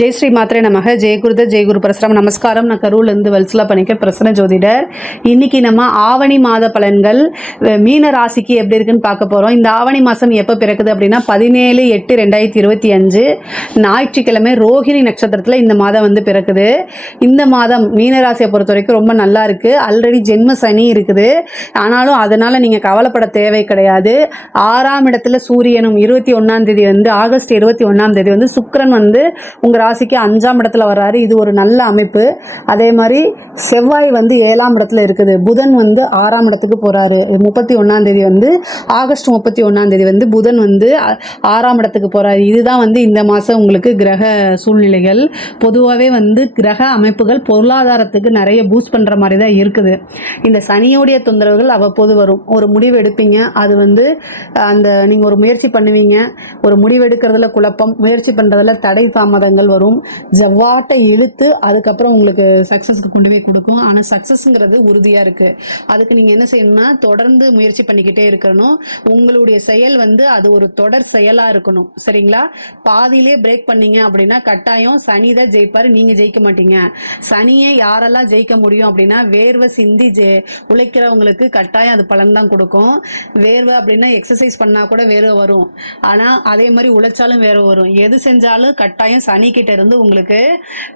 ஜெய் ஸ்ரீ மாத்திரை நமக ஜெய் குரு பரசுராம். நமஸ்காரம். நான் கரூர்லேருந்து வல்சலா பண்ணிக்க பிரசன்ன ஜோதிடர். இன்னைக்கு நம்ம ஆவணி மாத பலன்கள் மீன ராசிக்கு எப்படி இருக்குன்னு பார்க்க போகிறோம். இந்த ஆவணி மாதம் எப்போ பிறக்குது அப்படின்னா 17/8/2025 ஞாயிற்றுக்கிழமை ரோஹிணி நட்சத்திரத்தில் இந்த மாதம் வந்து பிறக்குது. இந்த மாதம் மீன ராசியை பொறுத்த வரைக்கும் ரொம்ப நல்லா இருக்குது. ஆல்ரெடி ஜென்ம சனி இருக்குது. ஆனாலும் அதனால் நீங்கள் கவலைப்பட தேவை கிடையாது. 6ஆம் இடத்துல சூரியனும் 21ஆம் தேதி வந்து ஆகஸ்ட் 21ஆம் தேதி வந்து சுக்கிரன் வந்து உங்கள் ராசிக்கு 5ஆம் இடத்துல வர்றாரு. இது ஒரு நல்ல அமைப்பு. அதே மாதிரி செவ்வாய் வந்து 7ஆம் இடத்துல இருக்குது. புதன் வந்து 6ஆம் இடத்துக்கு போகிறாரு. 31ஆம் தேதி வந்து ஆகஸ்ட் 31ஆம் தேதி வந்து புதன் வந்து 6ஆம் இடத்துக்கு போகிறாரு. இதுதான் வந்து இந்த மாதம் உங்களுக்கு கிரக சூழ்நிலைகள். பொதுவாகவே வந்து கிரக அமைப்புகள் பொருளாதாரத்துக்கு நிறைய பூஸ்ட் பண்ணுற மாதிரி தான் இருக்குது. இந்த சனியோடைய தொந்தரவுகள் அவ்வப்போது வரும். ஒரு முடிவு எடுப்பீங்க, அது வந்து நீங்கள் ஒரு முயற்சி பண்ணுவீங்க, ஒரு முடிவு எடுக்கிறதுல குழப்பம், முயற்சி பண்ணுறதுல தடை தாமதங்கள் வரும். ஜவ்வாட்டை இழுத்து அதுக்கப்புறம் உங்களுக்கு சக்ஸஸ்க்கு கொண்டு போய் கொடுக்கும். ஆனால் சக்ஸஸ்ங்கிறது உறுதியாக இருக்குது. அதுக்கு நீங்கள் என்ன செய்யணும்னா தொடர்ந்து முயற்சி பண்ணிக்கிட்டே இருக்கணும். உங்களுடைய செயல் வந்து அது ஒரு தொடர் செயலாக இருக்கணும். சரிங்களா? பாதியிலே பிரேக் பண்ணீங்க அப்படின்னா கட்டாயம் சனி தான் ஜெயிப்பார், நீங்கள் ஜெயிக்க மாட்டீங்க. சனியை யாரெல்லாம் ஜெயிக்க முடியும் அப்படின்னா வேர்வை சிந்தி உழைக்கிறவங்களுக்கு கட்டாயம் அது பலன் தான் கொடுக்கும். வேர்வை அப்படின்னா எக்ஸசைஸ் பண்ணால் கூட வேர்வை வரும். ஆனால் அதே மாதிரி உழைச்சாலும் வேர்வை வரும். எது செஞ்சாலும் கட்டாயம் சனி கிட்ட இருந்து உங்களுக்கு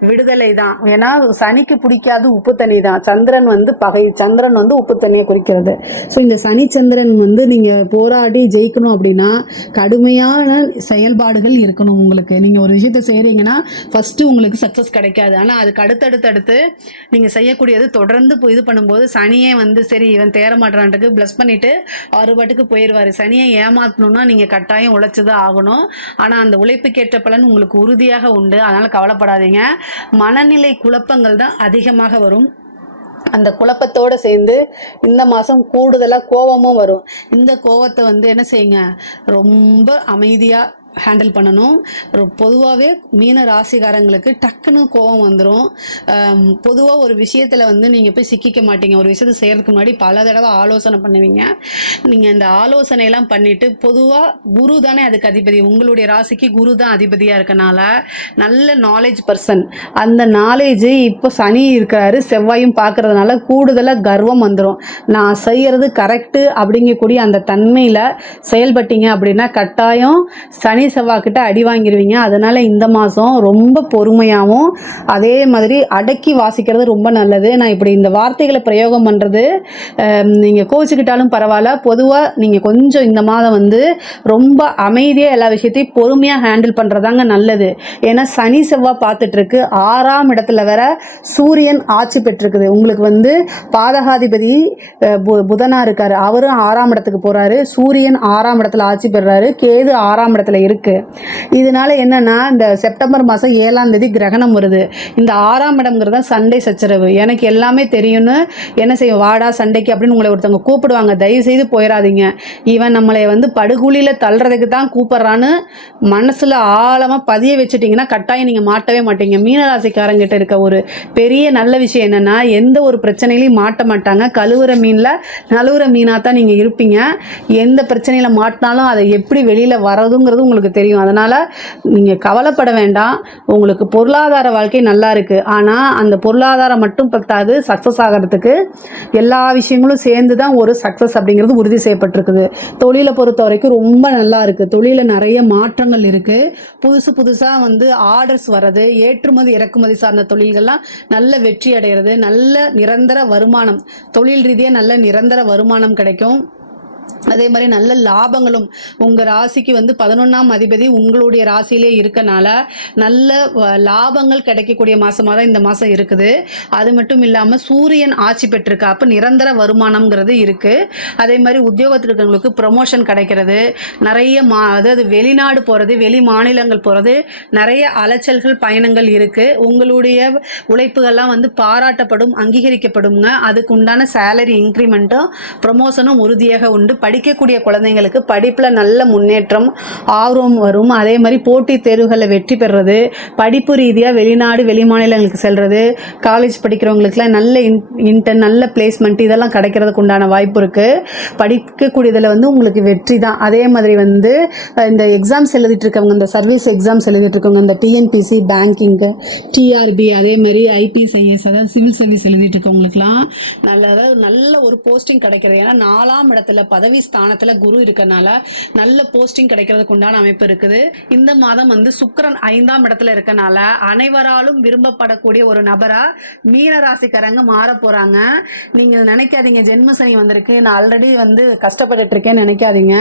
விடுதலை தான். ஏன்னா சனிக்கு பிடிக்காது உப்பு தண்ணி தான். சந்திரன் வந்து பகை, சந்திரன் வந்து உப்பு தண்ணியை குறிக்கிறது. ஸோ இந்த சனி சந்திரன் வந்து நீங்கள் போராடி ஜெயிக்கணும் அப்படின்னா கடுமையான செயல்பாடுகள் இருக்கணும். உங்களுக்கு நீங்கள் ஒரு விஷயத்தை செய்கிறீங்கன்னா ஃபஸ்ட்டு உங்களுக்கு சக்ஸஸ் கிடைக்காது. ஆனால் அதுக்கு அடுத்தடுத்து நீங்கள் செய்யக்கூடியது தொடர்ந்து இது பண்ணும்போது சனியே வந்து சரி இவன் தேர மாட்டான்ட்டுக்கு ப்ளஸ் பண்ணிவிட்டு அவர் பாட்டுக்கு போயிடுவார். சனியை ஏமாற்றணும்னா நீங்கள் கட்டாயம் உழைச்சி தான் ஆகணும். ஆனால் அந்த உழைப்புக்கேற்ற பலன் உங்களுக்கு உறுதியாக உண்டு. அதனால் கவலைப்படாதீங்க. மனநிலை குழப்பங்கள் தான் அதிகமாக வரும். அந்த குழப்பத்தோடு சேர்ந்து இந்த மாதம் கூடுதலாக கோபமும் வரும். இந்த கோபத்தை வந்து என்ன செய்யுங்க, ரொம்ப அமைதியாக ஹேண்டில் பண்ணணும். பொதுவாகவே மீன ராசிக்காரங்களுக்கு டக்குன்னு கோபம் வந்துடும். பொதுவாக ஒரு விஷயத்தில் வந்து நீங்கள் போய் சிக்கிக்க மாட்டீங்க. ஒரு விஷயத்தை செய்கிறதுக்கு முன்னாடி பல தடவை ஆலோசனை பண்ணுவீங்க. நீங்கள் இந்த ஆலோசனையெல்லாம் பண்ணிவிட்டு பொதுவாக குரு தானே அதுக்கு அதிபதி. உங்களுடைய ராசிக்கு குரு தான் அதிபதியாக இருக்கனால நல்ல நாலேஜ் பர்சன். அந்த நாலேஜு இப்போ சனி இருக்கிறாரு, செவ்வாயும் பார்க்கறதுனால கூடுதலாக கர்வம் வந்துடும். நான் செய்கிறது கரெக்டு அப்படிங்கக்கூடிய அந்த தன்மையில் செயல்பட்டீங்க அப்படின்னா கட்டாயம் சனி செவ்வாய்க்கிட்ட அடி வாங்கிடுவீங்க. அதனால் இந்த மாதம் ரொம்ப பொறுமையாகவும் அதே மாதிரி அடக்கி வாசிக்கிறது ரொம்ப நல்லது. நான் இப்படி இந்த வார்த்தைகளை பிரயோகம் பண்ணுறது நீங்கள் கோச்சிக்கிட்டாலும் பரவாயில்ல. பொதுவாக நீங்கள் கொஞ்சம் இந்த மாதம் வந்து ரொம்ப அமைதியாக எல்லா விஷயத்தையும் பொறுமையாக ஹேண்டில் பண்ணுறதாங்க நல்லது. ஏன்னா சனி செவ்வாய் பார்த்துட்ருக்கு. 6ஆம் இடத்துல வேற சூரியன் ஆட்சி பெற்றிருக்குது. உங்களுக்கு வந்து பாதகாதிபதி புதனாக இருக்கார். அவரும் 6ஆம் இடத்துக்கு போகிறாரு. சூரியன் 6ஆம் இடத்துல ஆட்சி பெறுறாரு. கேது 6ஆம் இடத்துல இருக்கு. இதனால என்னன்னா இந்த செப்டம்பர் மாதம் 7ஆம் தேதி கிரகணம் வருது. இந்த 6ஆம் இடம்ங்கிறது தான் சண்டை சச்சரவு. எனக்கு எல்லாமே தெரியும்னு என்ன செய்யும், வாடா சண்டைக்கு அப்படின்னு உங்களை ஒருத்தவங்க கூப்பிடுவாங்க. தயவு செய்து போயிடாதீங்க. இவன் நம்மளை வந்து படுகுழியில் தள்ளுறதுக்கு தான் கூப்பிட்றான்னு மனசில் ஆழமாக பதிய வச்சுட்டிங்கன்னா கட்டாயம் நீங்கள் மாட்டவே மாட்டீங்க. மீனராசிக்காரங்கிட்ட இருக்க ஒரு பெரிய நல்ல விஷயம் என்னென்னா எந்த ஒரு பிரச்சனையிலையும் மாட்ட மாட்டாங்க. கழுவுற மீனில் நழுவுற மீனாக தான் நீங்கள் இருப்பீங்க. எந்த பிரச்சனையில் மாட்டினாலும் அதை எப்படி வெளியில் வரதுங்கிறது உங்களுக்கு தெரியும். அதனால் நீங்கள் கவலைப்பட வேண்டாம். உங்களுக்கு பொருளாதார வாழ்க்கை நல்லா இருக்குது. ஆனால் அந்த பொருளாதாரம் மட்டும் பத்தாது. சக்ஸஸ் ஆகிறதுக்கு எல்லா விஷயங்களும் சேர்ந்து தான் ஒரு சக்ஸஸ் அப்படிங்கிறது உறுதி செய்யப்பட்டிருக்குது. தொழிலை பொறுத்த வரைக்கும் ரொம்ப நல்லா இருக்குது. தொழிலில் நிறைய மாற்றங்கள் இருக்குது. புதுசாக வந்து ஆர்டர்ஸ் வர்றது, ஏற்றுமதி இறக்குமதி சார்ந்த தொழில்கள்லாம் நல்ல வெற்றி அடைகிறது. நல்ல நிரந்தர வருமானம், தொழில் ரீதியாக நல்ல நிரந்தர வருமானம் கிடைக்கும். அதே மாதிரி நல்ல லாபங்களும். உங்கள் ராசிக்கு வந்து 11ஆம் அதிபதி உங்களுடைய ராசியிலே இருக்கனால நல்ல லாபங்கள் கிடைக்கக்கூடிய மாதமாக தான் இந்த மாதம் இருக்குது. அது மட்டும் இல்லாமல் சூரியன் ஆட்சி பெற்றிருக்கா. அப்போ நிரந்தர வருமானம்ங்கிறது இருக்குது. அதே மாதிரி உத்தியோகத்தில் இருக்கிறவங்களுக்கு ப்ரொமோஷன் கிடைக்கிறது. நிறைய அதாவது வெளிநாடு போகிறது, வெளி மாநிலங்கள் போகிறது, நிறைய அலைச்சல்கள் பயணங்கள் இருக்குது. உங்களுடைய உழைப்புகள்லாம் வந்து பாராட்டப்படும், அங்கீகரிக்கப்படுங்க. அதுக்கு உண்டான சேலரி இன்க்ரிமெண்ட்டும் ப்ரொமோஷனும் உறுதியாக உண்டு. படிக்கக்கூடிய குழந்தைங்களுக்கு படிப்பில் நல்ல முன்னேற்றம் ஆர்வம் வரும். அதே மாதிரி போட்டித் தேர்வுகளில் வெற்றி பெறுறது, படிப்பு ரீதியாக வெளிநாடு வெளி மாநிலங்களுக்கு செல்வது, காலேஜ் படிக்கிறவங்களுக்குலாம் நல்ல இன்டர்ன் நல்ல பிளேஸ்மெண்ட் இதெல்லாம் கிடைக்கிறதுக்கு உண்டான வாய்ப்பு இருக்குது. படிக்கக்கூடியதில் வந்து உங்களுக்கு வெற்றி தான். அதே மாதிரி வந்து இந்த எக்ஸாம்ஸ் எழுதிட்டு இருக்கவங்க, இந்த சர்வீஸ் எக்ஸாம்ஸ் எழுதிட்டு இருக்கவங்க, இந்த டிஎன்பிசி, பேங்கிங்கு, டிஆர்பி, அதே மாதிரி ஐபிஎஸ், அதாவது சிவில் சர்வீஸ் எழுதிட்டு இருக்கவங்களுக்குலாம் நல்ல ஒரு போஸ்டிங் கிடைக்கிறது. ஏன்னா 4ஆம் இடத்துல பதவி ஸ்தானத்தில் குரு இருக்கனால நல்ல போஸ்டிங் கிடைக்கிறதுக்கு உண்டான அமைப்பு இருக்குது. இந்த மாதம் வந்து சுக்கிரன் 5ஆம் இடத்துல இருக்கனால அனைவராலும் விரும்பப்படக்கூடிய ஒரு நபரா மீன ராசிக்காரங்க மாற போறாங்க. நீங்க நினைக்காதீங்க ஜென்ம சனி வந்திருக்கு, நான் ஆல்ரெடி வந்து கஷ்டப்பட்டுட்டு இருக்கேன்னு நினைக்காதீங்க.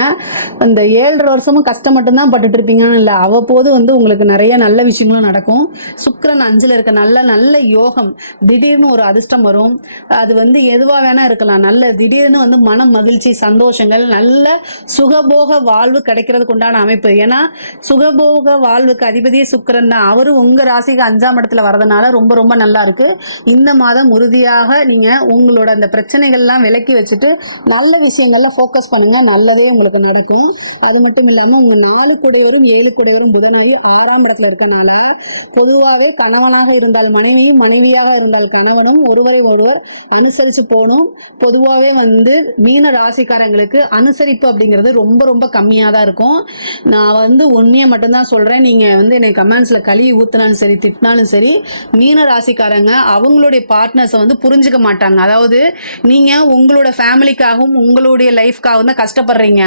இந்த 7.5 வருஷமும் கஷ்டம் மட்டும்தான் பட்டுட்டு இருப்பீங்கன்னு இல்லை, அவ்வப்போது வந்து உங்களுக்கு நிறைய நல்ல விஷயங்களும் நடக்கும். சுக்கிரன் 5ல் இருக்க நல்ல யோகம், திடீர்னு ஒரு அதிர்ஷ்டம் வரும். அது வந்து எதுவா வேணா இருக்கலாம். நல்ல திடீர்னு வந்து மன மகிழ்ச்சி, சந்தோஷங்கள், நல்ல சுகபோக வாழ்வு கிடைக்கிறதுக்கு உண்டான அமைப்பு. ஏன்னா சுகபோக வாழ்வுக்கு அதிபதியே சுக்கிரன் தான். அவரு உங்க ராசிக்கு 5ஆம் இடத்துல வரதுனால ரொம்ப ரொம்ப நல்லா இருக்கு. இந்த மாதம் உறுதியாக நீங்க உங்களோட அந்த பிரச்சனைகள்லாம் விலக்கி வச்சுட்டு நல்ல விஷயங்கள்ல ஃபோக்கஸ் பண்ணுங்க, நல்லதே உங்களுக்கு நடக்கும். அது மட்டும் இல்லாம உங்க 4 கூடையவரும் 7 கூடையவரும் புதனவி 6ஆம் இடத்துல இருக்கனால பொதுவாகவே கணவனாக இருந்தால் மனைவியும், மனைவியாக இருந்தால் கணவனும் ஒருவரை ஒருவர் அனுசரித்து போகணும். பொதுவாகவே வந்து மீன ராசிக்காரங்களுக்கு அனுசரிப்பு அப்படிங்கிறது ரொம்ப ரொம்ப கம்மியாக தான் இருக்கும். நான் வந்து உண்மையை மட்டும்தான் சொல்கிறேன். நீங்கள் வந்து எனக்கு கமெண்ட்ஸில் கழுவி ஊற்றினாலும் சரி, திட்டினாலும் சரி, மீன ராசிக்காரங்க அவங்களுடைய பார்ட்னர்ஸை வந்து புரிஞ்சுக்க மாட்டாங்க. அதாவது நீங்கள் உங்களோட ஃபேமிலிக்காகவும் உங்களுடைய லைஃப்காகவும் தான் கஷ்டப்படுறீங்க.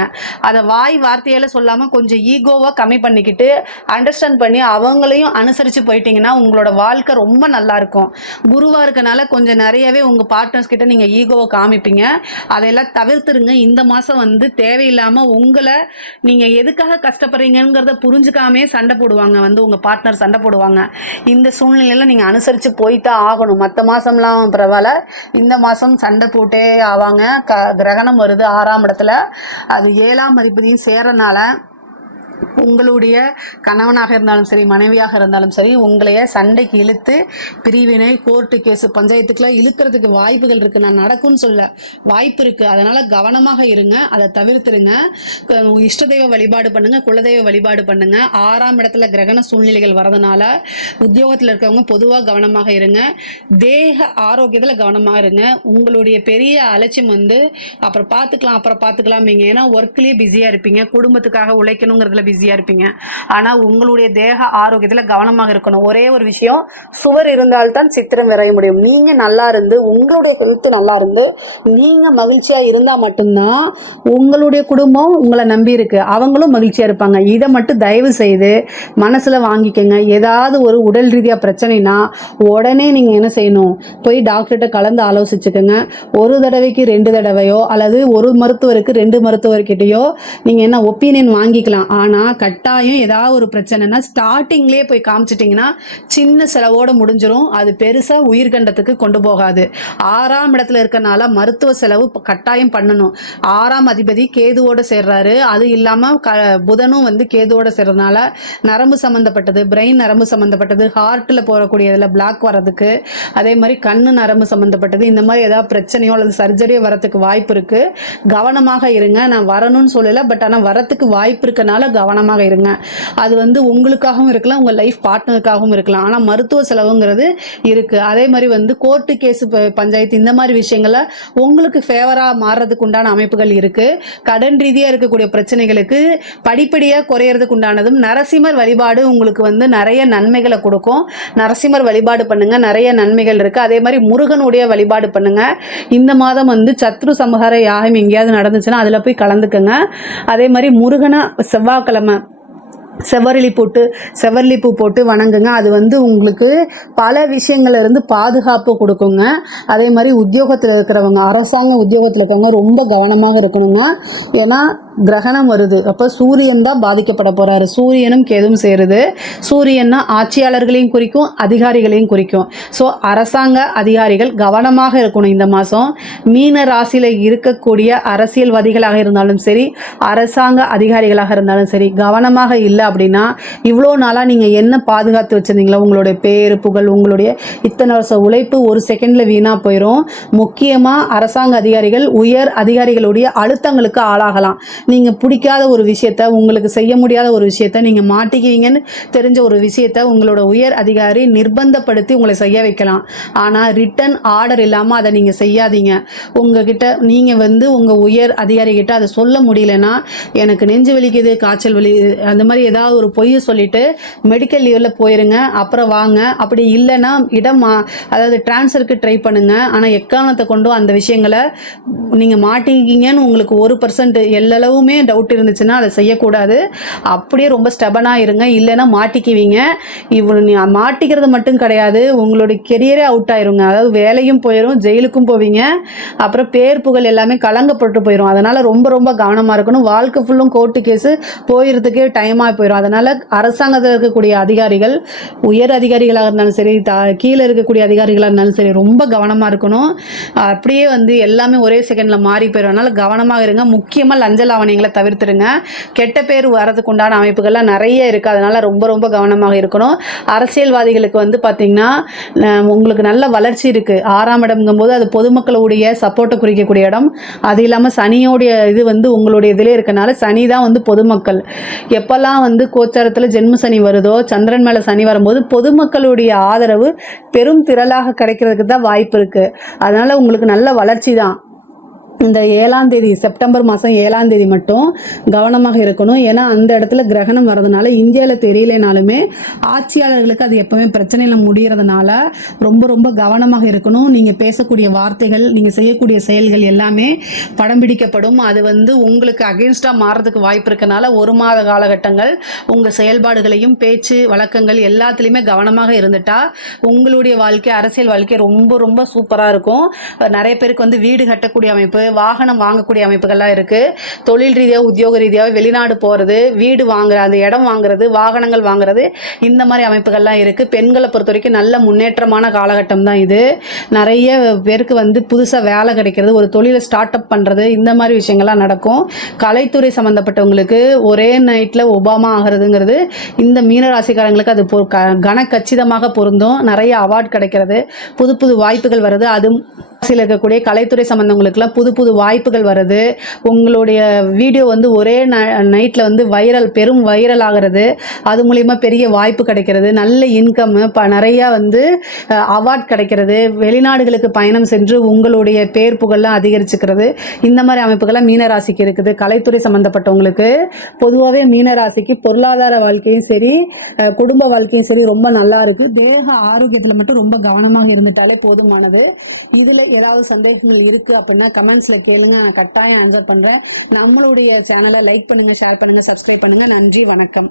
அதை வாய் வார்த்தையால் சொல்லாமல் கொஞ்சம் ஈகோவாக கம்மி பண்ணிக்கிட்டு அண்டர்ஸ்டாண்ட் பண்ணி அவங்களையும் அனுசரித்து போயிட்டீங்கன்னா உங்களோட வாழ்க்கை ரொம்ப நல்லா இருக்கும். குருவாக இருக்கனால கொஞ்சம் நிறையவே உங்கள் பார்ட்னர்ஸ் கிட்ட நீங்கள் ஈகோவை காமிப்பீங்க. அதையெல்லாம் தவிர்த்துருங்க. இந்த மாதம் வந்து தேவையில்லாமல் உங்களை நீங்கள் எதுக்காக கஷ்டப்படுறீங்கிறத புரிஞ்சுக்காமே சண்டை போடுவாங்க, வந்து உங்கள் பார்ட்னர் சண்டை போடுவாங்க. இந்த சூழ்நிலையில் நீங்கள் அனுசரித்து போய்தான் ஆகணும். மற்ற மாதம்லாம் பரவாயில்ல, இந்த மாதம் சண்டை போட்டே ஆவாங்க. கிரகணம் வருது 6ஆம் இடத்துல, அது 7ஆம் அதிபதியும் சேரனால உங்களுடைய கணவனாக இருந்தாலும் சரி, மனைவியாக இருந்தாலும் சரி, உங்களைய சண்டைக்கு இழுத்து பிரிவினை, கோர்ட்டு கேஸு, பஞ்சாயத்துக்குலாம் இழுக்கிறதுக்கு வாய்ப்புகள் இருக்குது. நான் நடக்கும்னு சொல்ல வாய்ப்பு இருக்குது. அதனால் கவனமாக இருங்க, அதை தவிர்த்துருங்க. இஷ்ட தெய்வ வழிபாடு பண்ணுங்கள், குலதெய்வ வழிபாடு பண்ணுங்கள். 6ஆம் இடத்துல கிரகண சூழ்நிலைகள் வரதுனால உத்தியோகத்தில் இருக்கவங்க பொதுவாக கவனமாக இருங்க. தேக ஆரோக்கியத்தில் கவனமாக இருங்க. உங்களுடைய பெரிய அலட்சியம் வந்து அப்புறம் பார்த்துக்கலாம். நீங்கள் ஏன்னா ஒர்க்லேயே பிஸியாக இருப்பீங்க, குடும்பத்துக்காக உழைக்கணுங்கிறதுல பிஸியாக இருப்பீங்க. ஆனால் உங்களுடைய தேக ஆரோக்கியத்தில் கவனமாக இருக்கணும். ஒரே ஒரு விஷயம், சுவர் இருந்தால்தான் சித்திரம் வரைய முடியும். நீங்கள் நல்லா இருந்து, உங்களுடைய ஹெல்த் நல்லா இருந்து, நீங்கள் மகிழ்ச்சியாக இருந்தால் மட்டும்தான் உங்களுடைய குடும்பம் உங்களை நம்பி இருக்கு, அவங்களும் மகிழ்ச்சியாக இருப்பாங்க. இதை மட்டும் தயவு செய்து மனசில் வாங்கிக்கோங்க. ஏதாவது ஒரு உடல் ரீதியாக பிரச்சனைனா உடனே நீங்கள் என்ன செய்யணும், போய் டாக்டர்கிட்ட கலந்து ஆலோசிச்சுக்கோங்க. ஒரு தடவைக்கு 2 தடவையோ அல்லது ஒரு மருத்துவருக்கு 2 மருத்துவர்கிட்டையோ நீங்கள் என்ன ஒப்பீனியன் வாங்கிக்கலாம். ஆனால் கட்டாயம் ஏதாவது ஒரு பிரச்சனைனா ஸ்டார்டிங்லேயே போய் காமிச்சிட்டிங்கன்னா சின்ன செலவோடு முடிஞ்சிடும். அது பெருசாக உயிர்கண்டத்துக்கு கொண்டு போகாது. 6ஆம் இடத்துல இருக்கனால மருத்துவ செலவு கட்டாயம் பண்ணணும். 6ஆம் அதிபதி கேதுவோடு சேர்றாரு. அது இல்லாமல் புதனும் வந்து கேதுவோடு சேர்றதுனால நரம்பு சம்மந்தப்பட்டது, பிரெயின் நரம்பு சம்மந்தப்பட்டது, ஹார்ட்டில் போகக்கூடியதில் பிளாக் வர்றதுக்கு, அதே மாதிரி கண்ணு நரம்பு சம்மந்தப்பட்டது, இந்த மாதிரி ஏதாவது பிரச்சனையோ அல்லது சர்ஜரியோ வரத்துக்கு வாய்ப்பு இருக்குது. கவனமாக இருங்க. நான் வரணும்னு சொல்லலை, பட் ஆனால் வரத்துக்கு வாய்ப்பு இருக்கனால கவனமாக இருங்க. அது வந்து உங்களுக்காகவும் இருக்கலாம், உங்கள் லைஃப் பார்ட்னருக்காகவும் இருக்கலாம். ஆனால் மருத்துவ செலவுங்கிறது இருக்குது. அதே மாதிரி வந்து கோர்ட்டு கேஸு, பஞ்சாயத்து, இந்த மாதிரி விஷயங்கள உங்களுக்கு ஃபேவராக மாறுறதுக்கு உண்டான அமைப்புகள் இருக்குது. கடன் ரீதியாக இருக்கக்கூடிய பிரச்சனைகளுக்கு படிப்படியாக குறையிறதுக்கு உண்டானதும் நரசிம்மர் வழிபாடு உங்களுக்கு வந்து நிறைய நன்மைகளை கொடுக்கும். நரசிம்மர் வழிபாடு பண்ணுங்கள், நிறைய நன்மைகள் இருக்குது. அதே மாதிரி முருகனுடைய வழிபாடு பண்ணுங்கள். இந்த மாதம் வந்து சத்ரு சமஹார யாகம் எங்கேயாவது நடந்துச்சுன்னா அதில் போய் கலந்துக்குங்க. அதே மாதிரி முருகனை செவ்வாய்க்கிழமை செவ்வரளி பூ போட்டு வணங்குங்க. அது வந்து உங்களுக்கு பல விஷயங்கள்ல இருந்து பாதுகாப்பு கொடுக்குங்க. அதே மாதிரி உத்தியோகத்தில் இருக்கிறவங்க, அரசாங்க உத்தியோகத்தில் இருக்கிறவங்க ரொம்ப கவனமாக இருக்கணுங்க. ஏன்னா கிரகணம் வருது, அப்போ சூரியன் தான் பாதிக்கப்பட போறாரு. சூரியனும் கேதும் சேருது. சூரியன்னா ஆட்சியாளர்களையும் குறிக்கும், அதிகாரிகளையும் குறிக்கும். ஸோ அரசாங்க அதிகாரிகள் கவனமாக இருக்கணும். இந்த மாதம் மீன ராசியில் இருக்கக்கூடிய அரசியல்வாதிகளாக இருந்தாலும் சரி, அரசாங்க அதிகாரிகளாக இருந்தாலும் சரி, கவனமாக இல்லை அப்படின்னா இவ்வளோ நாளாக நீங்கள் என்ன பாதுகாத்து வச்சுருந்தீங்களோ உங்களுடைய பேர் புகழ் உங்களுடைய இத்தனை வருஷம் உழைப்பு ஒரு செகண்டில் வீணாக போயிடும். முக்கியமாக அரசாங்க அதிகாரிகள் உயர் அதிகாரிகளுடைய அழுத்தங்களுக்கு ஆளாகலாம். நீங்கள் பிடிக்காத ஒரு விஷயத்த உங்களுக்கு செய்ய முடியாத ஒரு விஷயத்த நீங்கள் மாட்டிக்குவீங்கன்னு தெரிஞ்ச ஒரு விஷயத்த உங்களோட உயர் அதிகாரி நிர்பந்தப்படுத்தி உங்களை செய்ய வைக்கலாம். ஆனால் ரிட்டன் ஆர்டர் இல்லாமல் அதை நீங்கள் செய்யாதீங்க. உங்ககிட்ட நீங்கள் உங்கள் உயர் அதிகாரிகிட்ட அதை சொல்ல முடியலன்னா எனக்கு நெஞ்சு வலிக்குது காய்ச்சல் வலி அந்த மாதிரி ஏதாவது ஒரு பொய்யை சொல்லிட்டு மெடிக்கல் லீவில் போயிருங்க, அப்புறம் வாங்க. அப்படி இல்லைன்னா அதாவது டிரான்ஸ்ஃபருக்கு ட்ரை பண்ணுங்க. ஆனால் எக்காரணத்தை கொண்டும் அந்த விஷயங்களை நீங்கள் மாட்டிக்கிங்கன்னு உங்களுக்கு 1% எல்லளவுமே டவுட் இருந்துச்சுன்னா அதை செய்யக்கூடாது. அப்படியே ரொம்ப ஸ்டெபனாக இருங்க, இல்லைன்னா மாட்டிக்குவீங்க. மாட்டிக்கிறது மட்டும் கிடையாது, உங்களுடைய கெரியரே அவுட் ஆயிருங்க. அதாவது வேலையும் போயிடும், ஜெயிலுக்கும் போவீங்க, அப்புறம் பேர் புகழ் எல்லாமே கலங்கப்பட்டு போயிடும். அதனால் ரொம்ப ரொம்ப கவனமாக இருக்கணும். வாழ்க்கை ஃபுல்லும் கோர்ட்டு கேஸு போயிடுறதுக்கே டைமாக போயிடும். அதனால் அரசாங்கத்தில் இருக்கக்கூடிய அதிகாரிகள் உயர் அதிகாரிகளாக இருந்தாலும் சரி கீழே இருக்கக்கூடிய அதிகாரிகளாக இருந்தாலும் சரி ரொம்ப கவனமாக இருக்கணும். அப்படியே எல்லாமே ஒரே செகண்டில் மாறி போயிடும். அதனால் கவனமாக இருங்க. முக்கியமாக லஞ்ச லாவணியங்களை தவிர்த்துடுங்க. கெட்ட பேர் வரதுக்கு உண்டான அமைப்புகள்லாம் நிறைய இருக்குது. அதனால் ரொம்ப ரொம்ப கவனமாக இருக்கணும். அரசியல்வாதிகளுக்கு பார்த்திங்கன்னா உங்களுக்கு நல்ல வளர்ச்சி இருக்குது. 6ஆம் இடம்ங்கும்போது அது பொதுமக்களுடைய சப்போர்ட்டை குறிக்கக்கூடிய இடம். அது இல்லாமல் சனியோடைய இது உங்களுடைய இதிலே இருக்கனால சனி தான் பொதுமக்கள். எப்போல்லாம் கோச்சாரத்தில் ஜென்ம சனி வருதோ சந்திரன் மேலே சனி வரும்போது பொதுமக்களுடைய ஆதரவு பெரும் திரளாக கிடைக்கிறதுக்கு தான் வாய்ப்பு இருக்குது. அதனால் உங்களுக்கு நல்ல வளர்ச்சி தான். இந்த 7ஆம் தேதி செப்டம்பர் மாதம் 7ஆம் தேதி மட்டும் கவனமாக இருக்கணும். ஏன்னா அந்த இடத்துல கிரகணம் வரதுனால இந்தியாவில் தெரியலனாலுமே ஆட்சியாளர்களுக்கு அது எப்பவுமே பிரச்சனையில் முடிகிறதுனால ரொம்ப ரொம்ப கவனமாக இருக்கணும். நீங்கள் பேசக்கூடிய வார்த்தைகள் நீங்கள் செய்யக்கூடிய செயல்கள் எல்லாமே படம் பிடிக்கப்படும். அது உங்களுக்கு அகெயின்ஸ்டாக மாறுறதுக்கு வாய்ப்பு இருக்கனால 1 மாத காலகட்டங்கள் உங்கள் செயல்பாடுகளையும் பேச்சு வழக்கங்கள் எல்லாத்துலேயுமே கவனமாக இருந்துட்டா உங்களுடைய வாழ்க்கை அரசியல் வாழ்க்கை ரொம்ப ரொம்ப சூப்பராக இருக்கும். நிறைய பேருக்கு வீடு கட்டக்கூடிய அமைப்பு வாகனம் வாங்கக்கூடிய அமைப்புகள்லாம் இருக்குது. தொழில் ரீதியாக உத்தியோக ரீதியாக வெளிநாடு போகிறது, வீடு வாங்குற அந்த இடம் வாங்குறது, வாகனங்கள் வாங்குறது, இந்த மாதிரி அமைப்புகள்லாம் இருக்குது. பெண்களை பொறுத்த வரைக்கும் நல்ல முன்னேற்றமான காலகட்டம் தான் இது. நிறைய பேருக்கு புதுசாக வேலை கிடைக்கிறது, ஒரு தொழிலை ஸ்டார்ட் அப் பண்ணுறது, இந்த மாதிரி விஷயங்கள்லாம் நடக்கும். கலைத்துறை சம்மந்தப்பட்டவங்களுக்கு ஒரே நைட்டில் ஒபாமா ஆகிறதுங்கிறது இந்த மீனராசிக்காரங்களுக்கு அது கனக்கச்சிதமாக பொருந்தும். நிறைய அவார்ட் கிடைக்கிறது, புது புது வாய்ப்புகள் வருது. அது இருக்கக்கூடிய கலைத்துறை சம்பந்தங்களுக்குலாம் புது புது வாய்ப்புகள் வருது. உங்களுடைய வீடியோ ஒரே நைட்டில் பெரும் வைரல் ஆகிறது. அது மூலிமா பெரிய வாய்ப்பு கிடைக்கிறது. நல்ல இன்கம், நிறைய அவார்ட் கிடைக்கிறது. வெளிநாடுகளுக்கு பயணம் சென்று உங்களுடைய பேர் புகழ்லாம் அதிகரிச்சுக்கிறது. இந்த மாதிரி அமைப்புகள்லாம் மீனராசிக்கு இருக்குது. கலைத்துறை சம்மந்தப்பட்டவங்களுக்கு பொதுவாகவே மீனராசிக்கு பொருளாதார வாழ்க்கையும் சரி குடும்ப வாழ்க்கையும் சரி ரொம்ப நல்லா இருக்குது. தேக ஆரோக்கியத்தில் மட்டும் ரொம்ப கவனமாக இருந்துட்டாலே போதுமானது. இதில் ஏதாவது சந்தேகங்கள் இருக்குது அப்படின்னா கமெண்ட்ஸில் கேளுங்க, நான் கட்டாயம் ஆன்சர் பண்ணுறேன். நம்மளுடைய சேனலை லைக் பண்ணுங்கள், ஷேர் பண்ணுங்கள், சப்ஸ்கிரைப் பண்ணுங்கள். நன்றி, வணக்கம்.